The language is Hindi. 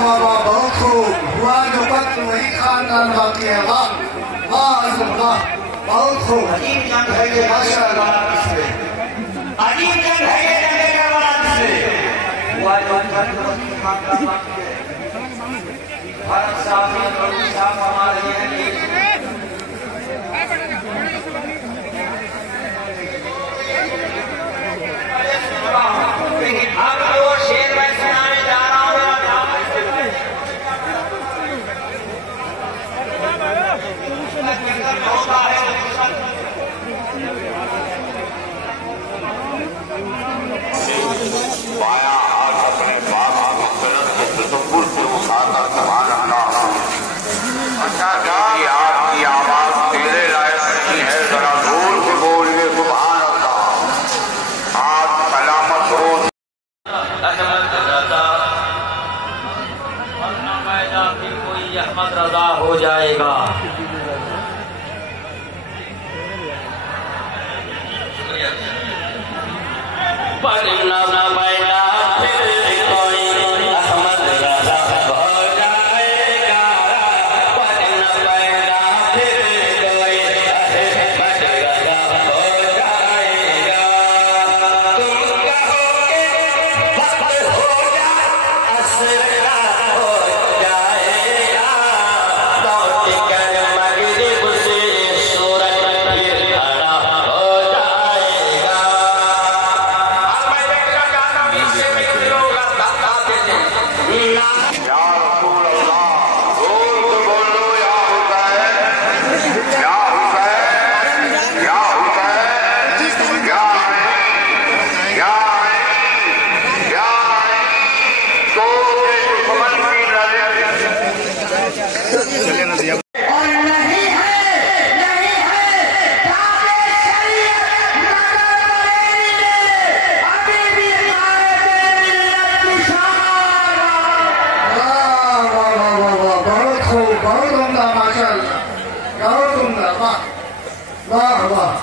वाह वाह बहुत खूब हुआ जो पत्र वही खानदान बाकी है। वाह वाह वाह बहुत खूब। अजीब जंग है ये माशाअल्लाह से अजीब जंग है ये जंग का बड़ा से हुआ जो पत्र वही खानदान बाकी है। भारत साहब ने बड़ी साहब हमारे हैं लेकिन अब जो शेर मैं सुनाने जा रहा हूँ बाया हाथ अपने बाप से उठाकर सुभान अल्लाह। आपकी आवाज तेरे लायक नहीं है, जरा दूर से बोलिए सुभान अल्लाह। आज सलामत हो कोई अहमद रजा हो जाएगा। पढ़ना ना बैठा फिर कोई अहमद रजा हो जाएगा। पढ़ना बैठा फिर कोई अहमद रजा हो जाएगा। तुम कहोगे वक्त हो जा असर का हो जाएगा। लौट कर मगरिब से सूरज फिर खड़ा हो जाएगा। या रसूल अल्लाह, जोर से बोलो या हुसैन, या हुसैन, या हुसैन, या अली, या अली, या अली। तो दुश्मन की नजर और नहीं है ताबे शरीयत नगर बरेली में अभी भी कायदे मिल्लत निशान। वाह वाह वाह वाह वाह बहुत खूब बहुत उम्दा माशाअल्लाह बहुत उम्दा वाह वाह वाह।